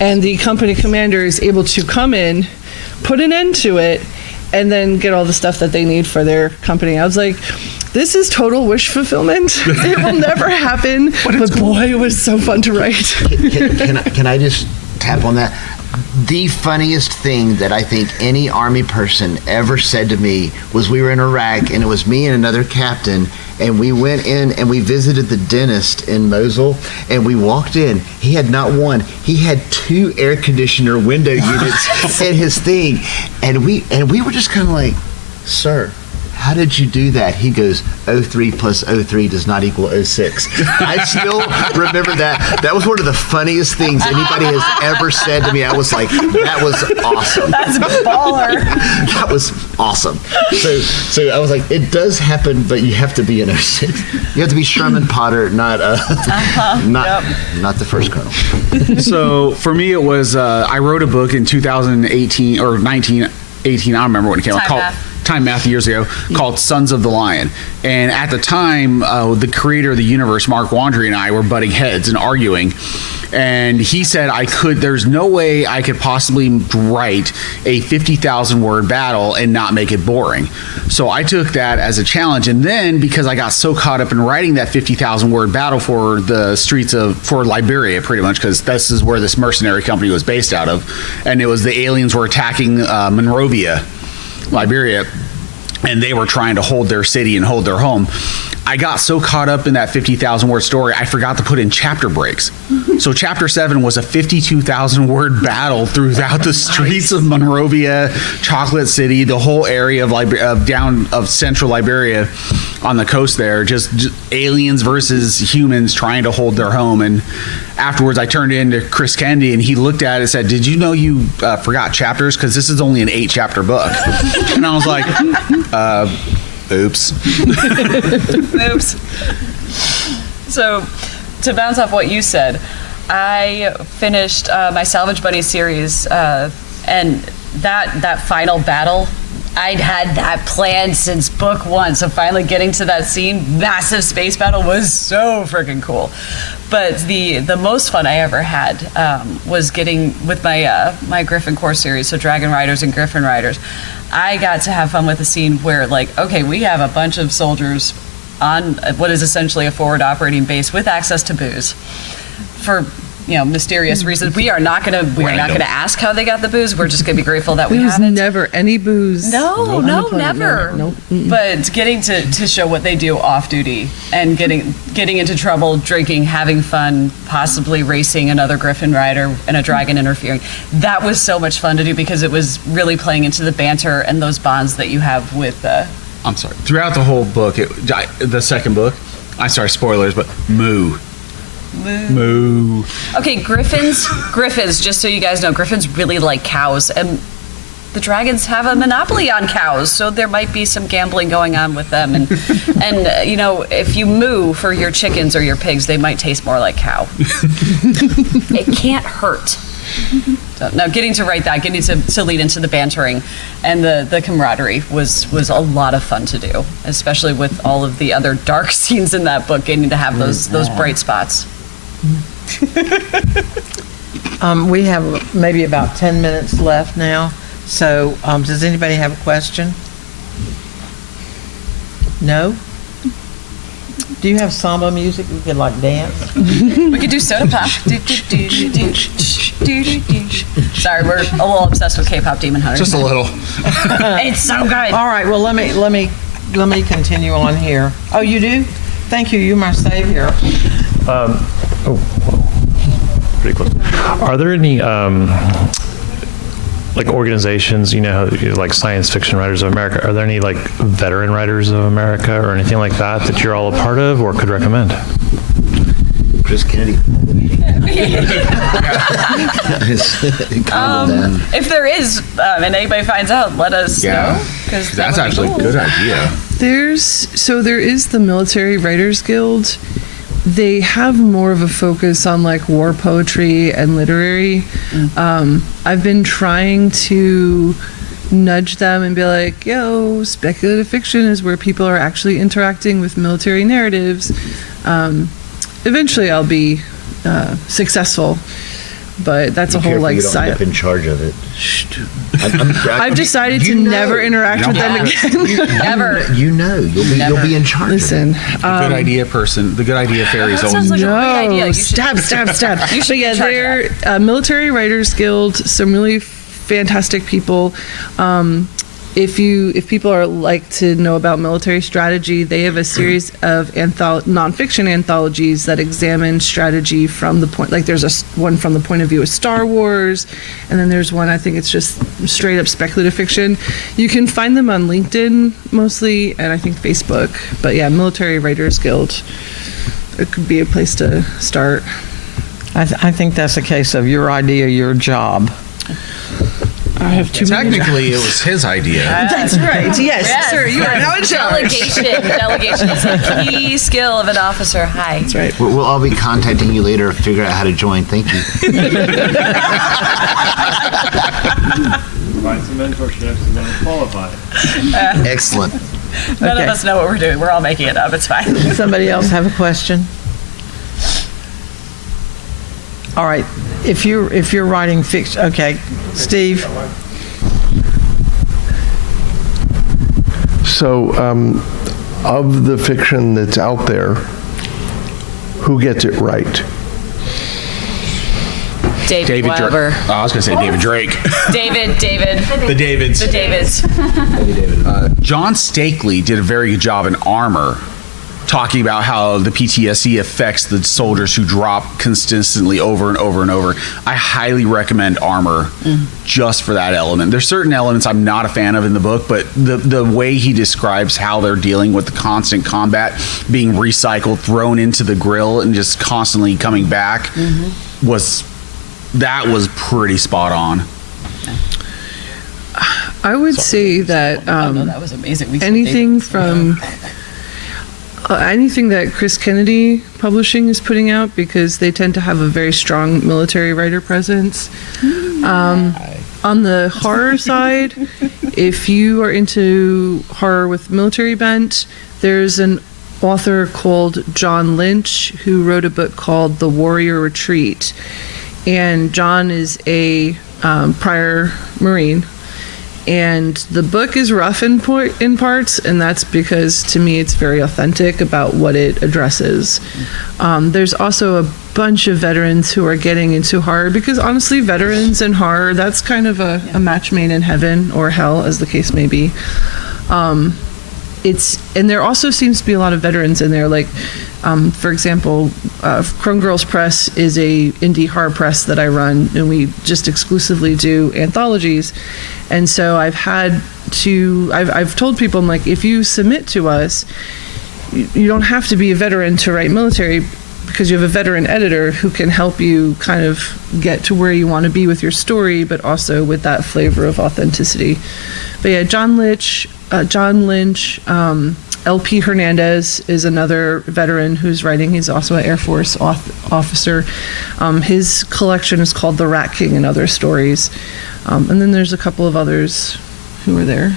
And the company commander is able to come in, put an end to it, and then get all the stuff that they need for their company. I was like, this is total wish fulfillment. It will never happen. But boy, it was so fun to write. Can I just tap on that? The funniest thing that I think any Army person ever said to me was, we were in Iraq and it was me and another captain, and we went in and we visited the dentist in Mosul, and we walked in. He had not one, he had 2 air conditioner window units in his thing, and we were just kind of like, sir, how did you do that? He goes, 03 plus 03 does not equal 06. I still remember that. That was one of the funniest things anybody has ever said to me. I was like, that was awesome. That's baller. That was awesome. So I was like, it does happen, but you have to be an 06. You have to be Sherman Potter, not not the first colonel. So for me, it was I wrote a book in 2018 or 1918. I don't remember when it came out. Called Time Math years ago, called Sons of the Lion. And at the time, the creator of the universe, Mark Wandry, and I were butting heads and arguing. And he said there's no way I could possibly write a 50,000 word battle and not make it boring. So I took that as a challenge. And then, because I got so caught up in writing that 50,000 word battle for the streets for Liberia, pretty much, because this is where this mercenary company was based out of. And it was the aliens were attacking Monrovia, Liberia, and they were trying to hold their city and hold their home. I got so caught up in that 50,000 word story, I forgot to put in chapter breaks. So chapter 7 was a 52,000 word battle throughout the streets of Monrovia, Chocolate City, the whole area of central Liberia on the coast there, just aliens versus humans trying to hold their home. And afterwards, I turned it into Chris Kennedy, and he looked at it and said, did you know you forgot chapters? Because this is only an 8-chapter book. And I was like, oops. Oops. So, to bounce off what you said, I finished my Salvage Bunny series, and that final battle, I'd had that planned since book 1. So finally getting to that scene, massive space battle, was so freaking cool. But the most fun I ever had was getting with my my Griffin Corps series, so Dragon Riders and Griffin Riders. I got to have fun with a scene where, like, okay, we have a bunch of soldiers on what is essentially a forward operating base with access to booze for mysterious reasons. We are not gonna ask how they got the booze. We're just gonna be grateful that we have it. There was never any booze. No, never. Nope. But getting to show what they do off duty and getting into trouble, drinking, having fun, possibly racing another Griffin rider and a dragon interfering. That was so much fun to do because it was really playing into the banter and those bonds that you have with. I'm sorry. Throughout the whole book, the second book, I'm sorry, spoilers, but moo. Okay, Griffins, just so you guys know, Griffins really like cows, and the dragons have a monopoly on cows, so there might be some gambling going on with them. And if you moo for your chickens or your pigs, they might taste more like cow. It can't hurt. So, now, getting to write that, getting to lead into the bantering and the camaraderie was a lot of fun to do, especially with all of the other dark scenes in that book, getting to have those bright spots. We have maybe about 10 minutes left now. So does anybody have a question? No? Do you have samba music we could like dance? We could do soda pop. Sorry, we're a little obsessed with K-pop Demon Hunter. Just a little. It's so good. All right, well, let me continue on here. Oh, you do? Thank you. You're my savior. Pretty close. Are there any like organizations, like Science Fiction Writers of America? Are there any like Veteran Writers of America or anything like that you're all a part of or could recommend? Chris Kennedy. If there is, and anybody finds out, let us know. Because That's actually a good idea. There is the Military Writers Guild. They have more of a focus on like war poetry and literary. I've been trying to nudge them and be like, yo, speculative fiction is where people are actually interacting with military narratives. Eventually I'll be successful, but that's a whole like you don't end side. up in charge of it. I've decided to never interact with them again. Never. You'll be in charge. Listen, The good idea person, the good idea fairies That always sounds like a great idea. no, You should- stab. You should But be yeah, in charge of they're Military Writers Guild. Some really fantastic people. If people are like to know about military strategy, they have a series of nonfiction anthologies that examine strategy from the point. Like there's one from the point of view of Star Wars, and then there's one I think it's just straight up speculative fiction. You can find them on LinkedIn mostly, and I think Facebook. But yeah, Military Writers Guild. It could be a place to start. I think that's a case of your idea, your job. I have too many. Technically, it was his idea. That's right. Yes, sir. You are now in charge. Delegation is a key skill of an officer. Hi. That's right. We'll all be contacting you later to figure out how to join. Thank you. Provide some mentorships and then qualify. Excellent. None Okay. of us know what we're doing. We're all making it up. It's fine. Somebody else have a question? All right. If you're writing fiction, okay, Steve. So, of the fiction that's out there, who gets it right? David Weber. Drake. I was going to say David Drake. David. The Davids. The Davids. John Stakely did a very good job in Armor, talking about how the PTSD affects the soldiers who drop consistently over and over and over. I highly recommend Armor just for that element. There's certain elements I'm not a fan of in the book, but the way he describes how they're dealing with the constant combat, being recycled, thrown into the grill, and just constantly coming back was pretty spot on. I would say that that was amazing. We anything from anything that Chris Kennedy Publishing is putting out, because they tend to have a very strong military writer presence. On the horror side, if you are into horror with military bent, there's an author called John Lynch who wrote a book called The Warrior Retreat. And John is a prior Marine. And the book is rough in parts, and that's because, to me, it's very authentic about what it addresses. There's also a bunch of veterans who are getting into horror, because honestly, veterans and horror, that's kind of a match made in heaven or hell, as the case may be. And there also seems to be a lot of veterans in there. Like, for example, Chrome Girls Press is a indie horror press that I run, and we just exclusively do anthologies. And so I've told people, I'm like, if you submit to us, you don't have to be a veteran to write military, because you have a veteran editor who can help you kind of get to where you want to be with your story, but also with that flavor of authenticity. But yeah, John Lynch, LP Hernandez is another veteran who's writing. He's also an Air Force officer. His collection is called The Rat King and Other Stories. And then there's a couple of others who are there.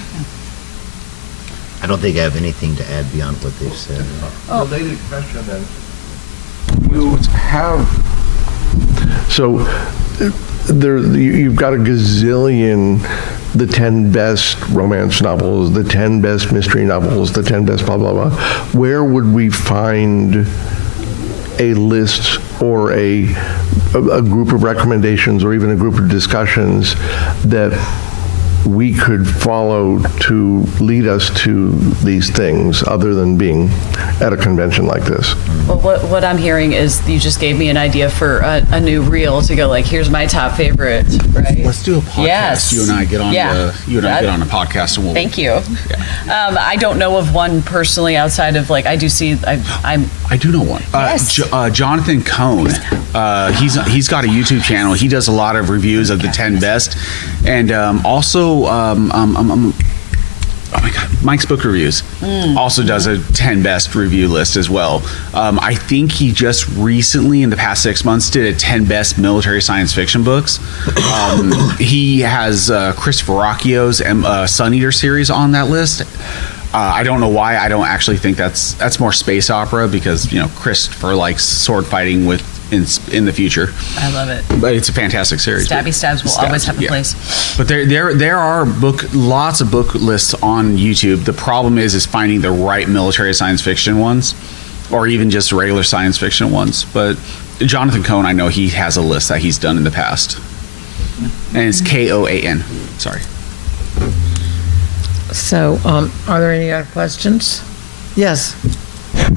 I don't think I have anything to add beyond what they've said. Related question then. You have, so you've got a gazillion, the 10 best romance novels, the 10 best mystery novels, the 10 best blah, blah, blah. Where would we find a list or a group of recommendations or even a group of discussions that we could follow to lead us to these things other than being at a convention like this? Well, what I'm hearing is you just gave me an idea for a new reel to go like, here's my top favorite, right? Let's do a podcast. Yes. You and I get on Yeah. get on a podcast and we'll. Thank you. I don't know of one personally outside of like I do know one. Yes. Jonathan Cohn. He's got a YouTube channel. He does a lot of reviews of the 10 best, and also oh my God, Mike's Book Reviews also does a 10 best review list as well. I think he just recently, in the past 6 months, did a 10 best military science fiction books. He has Christopher Rocchio's Sun Eater series on that list. I don't know why. I don't actually think that's more space opera, because Christopher likes sword fighting in the future. I love it. But it's a fantastic series. Stabby stabs will always have a place. But there are lots of book lists on YouTube. The problem is finding the right military science fiction ones, or even just regular science fiction ones. But Jonathan Cohn, I know he has a list that he's done in the past, and it's Koan. Sorry. So, are there any other questions? Yes.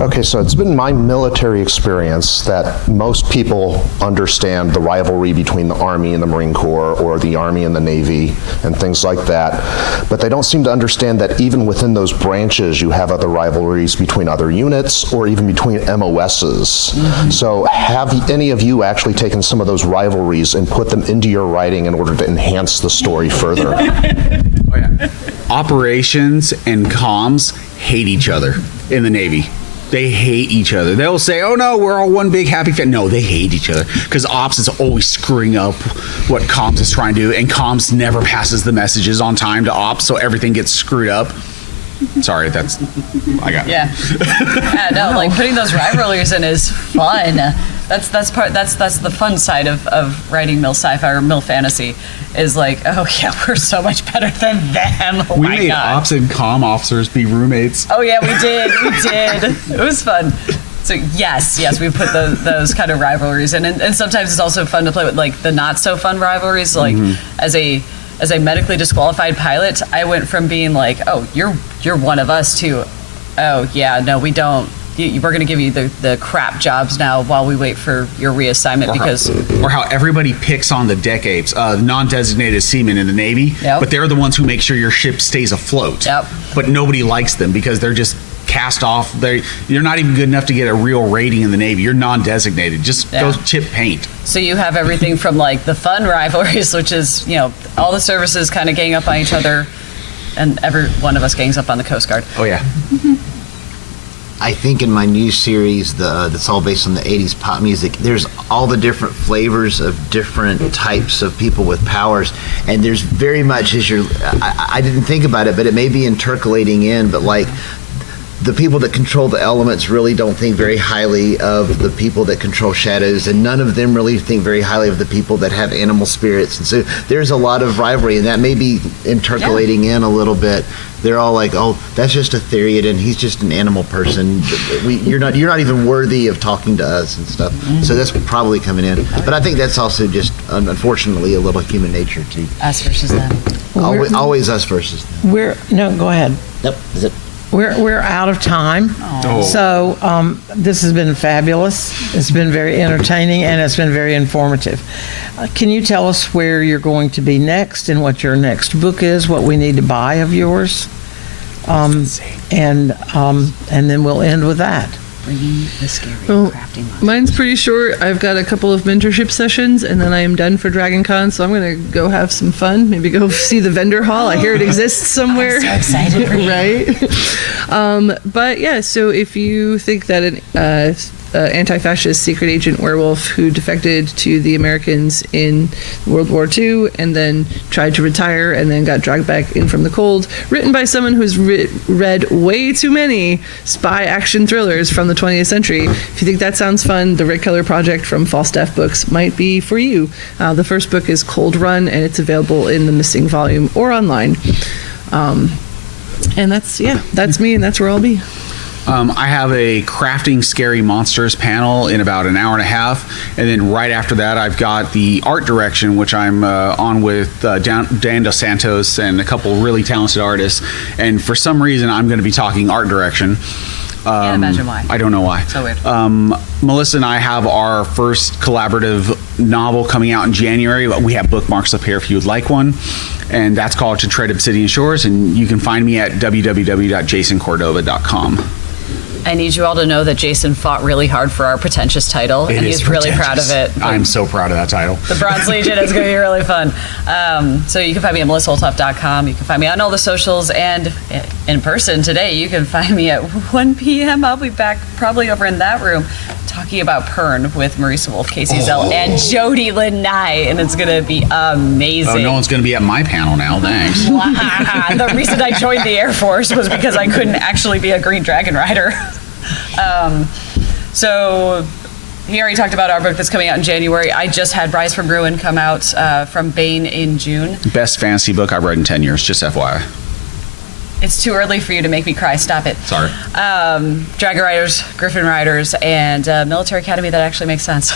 Okay, so it's been my military experience that most people understand the rivalry between the Army and the Marine Corps, or the Army and the Navy, and things like that. But they don't seem to understand that even within those branches, you have other rivalries between other units, or even between MOSs. Mm-hmm. So have any of you actually taken some of those rivalries and put them into your writing in order to enhance the story further? Oh, yeah. Operations and comms hate each other in the Navy. They hate each other. They'll say, oh no, we're all one big happy family. No, they hate each other because ops is always screwing up what comms is trying to do, and comms never passes the messages on time to ops, so everything gets screwed up. Sorry, I got it. Yeah, no, like putting those rivalries in is fun. That's the fun side of writing mil sci-fi or mil fantasy, is like, oh yeah, we're so much better than them. Oh we my made God. ops and comm officers be roommates. Oh yeah, we did. It was fun. So yes, we put those kind of rivalries in, and sometimes it's also fun to play with like the not so fun rivalries. Like as a medically disqualified pilot, I went from being like, oh, you're one of us, to, oh yeah, no, we don't. We're going to give you the crap jobs now while we wait for your reassignment, because... Or how everybody picks on the deck apes, non-designated seamen in the Navy, Yep. but they're the ones who make sure your ship stays afloat. Yep. But nobody likes them because they're just cast off. You're not even good enough to get a real rating in the Navy. You're non-designated. Just go chip paint. So you have everything from like the fun rivalries, which is, all the services kind of gang up on each other, and every one of us gangs up on the Coast Guard. Oh, yeah. I think in my new series, that's all based on the 80s pop music, there's all the different flavors of different types of people with powers, and there's very much, I didn't think about it, but it may be intercalating in, but like the people that control the elements really don't think very highly of the people that control shadows, and none of them really think very highly of the people that have animal spirits. And so there's a lot of rivalry, and that may be intercalating in a little bit. They're all like, oh, that's just a Theriadan, he's just an animal person. You're not even worthy of talking to us and stuff. So that's probably coming in. But I think that's also just, unfortunately, a little human nature too. Us versus them. Always us versus them. No, go ahead. Yep. Is it? We're out of time. So this has been fabulous. It's been very entertaining, and it's been very informative. Can you tell us where you're going to be next, and what your next book is, what we need to buy of yours? And then we'll end with that. Bringing the scary Well, crafting monster. mine's pretty short. I've got a couple of mentorship sessions, and then I am done for Dragon Con, so I'm going to go have some fun. Maybe go see the vendor hall. I hear it exists somewhere. I'm so excited for you. Right? But yeah, so if you think that an anti-fascist secret agent werewolf who defected to the Americans in World War II and then tried to retire and then got dragged back in from the cold, written by someone who's read way too many spy action thrillers from the 20th century. If you think that sounds fun, the Rick Keller Project from Falstaff Books might be for you. The first book is Cold Run, and it's available in the missing volume or online. And that's me, and that's where I'll be. I have a crafting scary monsters panel in about an hour and a half, and then right after that, I've got the art direction, which I'm on with Dan Dos Santos and a couple really talented artists. And for some reason, I'm going to be talking art direction. Can't imagine why. I don't know why. So weird. Melissa and I have our first collaborative novel coming out in January. We have bookmarks up here if you would like one. And that's called To Tread Obsidian Shores. And you can find me at www.jasoncordova.com. I need you all to know that Jason fought really hard for our pretentious title, and he's really proud of it. I'm so proud of that title. The Bronze Legion is going to be really fun. So you can find me at melissaolthoff.com. You can find me on all the socials, and in person today, you can find me at 1 p.m. I'll be back probably over in that room talking about Pern with Marisa Wolf, Casey Zell, and Jody Lynn Nye, and it's going to be amazing. Oh, no one's going to be at my panel now. Thanks. The reason I joined the Air Force was because I couldn't actually be a Green Dragon rider. So he already talked about our book that's coming out in January. I just had Rise from Ruin come out from Bain in June. Best fantasy book I've read in 10 years, just FYI. It's too early for you to make me cry. Stop it. Sorry. Dragon Riders, Griffin Riders, and Military Academy that actually makes sense.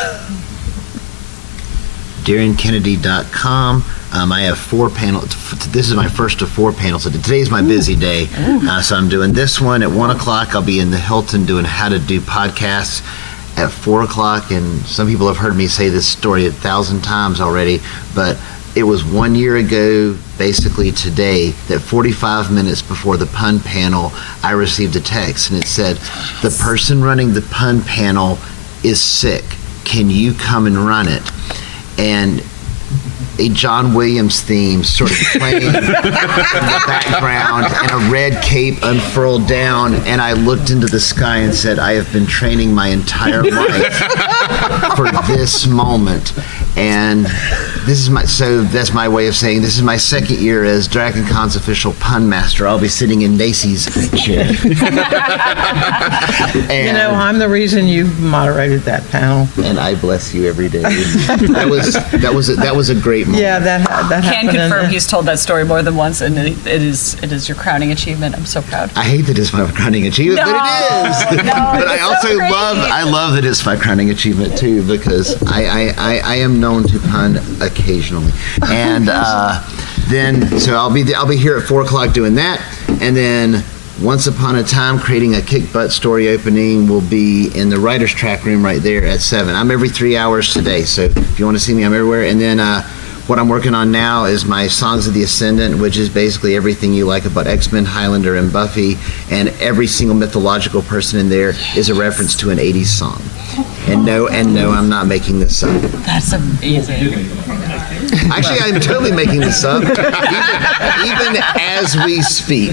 DarianKennedy.com. I have 4 panels. This is my first of 4 panels. Today's my busy day. So I'm doing this one at 1 o'clock. I'll be in the Hilton doing how to do podcasts at 4 o'clock. And some people have heard me say this story 1,000 times already, but it was 1 year ago, basically today, that 45 minutes before the pun panel, I received a text, and it said, the person running the pun panel is sick. Can you come and run it? And a John Williams theme sort of playing in the background, and a red cape unfurled down, and I looked into the sky and said, I have been training my entire life for this moment. And this is so that's my way of saying this is my second year as Dragon Con's official pun master. I'll be sitting in Macy's chair. And, I'm the reason you moderated that panel. And I bless you every day. That was a great moment. Yeah, that Can happened. confirm he's told that story more than once, and it is your crowning achievement. I'm so proud. I hate that it's my crowning achievement, but it is. But I also love that it's my crowning achievement too, because I am known to pun occasionally, and then so I'll be here at 4 o'clock doing that, and then Once Upon a Time, creating a kick butt story opening, will be in the writer's track room right there at 7. I'm every 3 hours today, so if you want to see me, I'm everywhere. And then what I'm working on now is my Songs of the Ascendant, which is basically everything you like about X-Men, Highlander, and Buffy, and every single mythological person in there is a reference to an 80s song. And no, I'm not making this up. That's amazing. Actually, I'm totally making this up, even as we speak.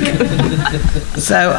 So